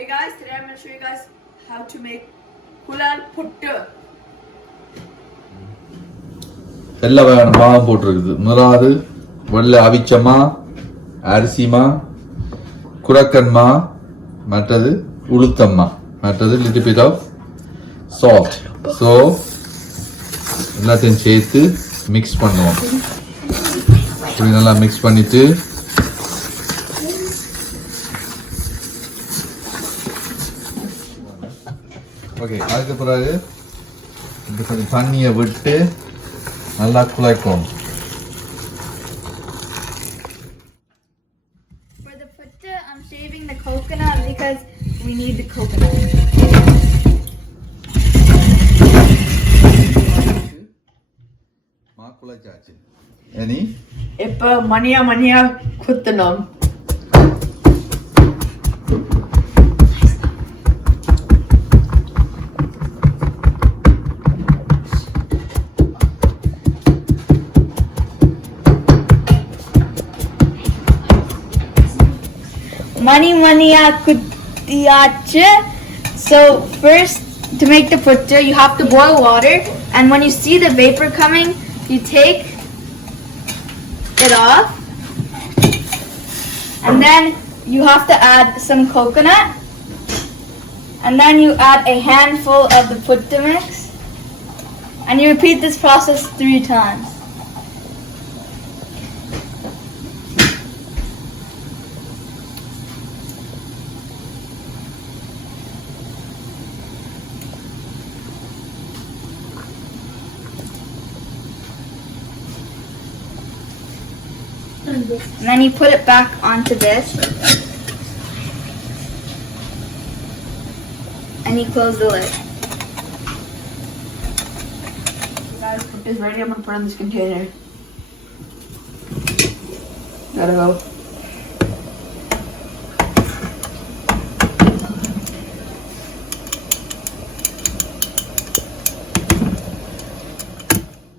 Hey guys, today I'm going to show you guys how to make kulal puttu. எல்லா வகையான மாவு போட்டிருக்குது. முதலாவது வெள்ளை அவிச்சமா, அரிசிமா, குரக்கன்மா, மற்றது உளுத்தம்மா, மற்றது little bit of salt. So எல்லாத்தையும் சேர்த்து மிக்ஸ் பண்ணுவோம். இப்படி நல்லா மிக்ஸ் பண்ணிட்டு ஓகே, அதுக்கு பிறகு இந்த கொஞ்சம் தண்ணியை விட்டு நல்லா குழைக்கும். For the puttu, I'm shaving the coconut because we need the coconut. மா குழைச்சாச்சு. இனி இப்போ மணியா குத்தணும். Maniya kuttiyache. So first, to make the puttu, you have to boil water, and when you see the vapor coming, you take it off, and then you have to add some coconut, and then you add a handful of the puttu mix, and you repeat this process 3 times. And then you put it back onto this, and you close the lid. Guys, puttu is ready. I'm going to put it in this container. Gotta go.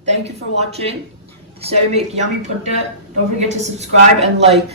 Thank you for watching. This is how you make yummy puttu. Don't forget to subscribe and like.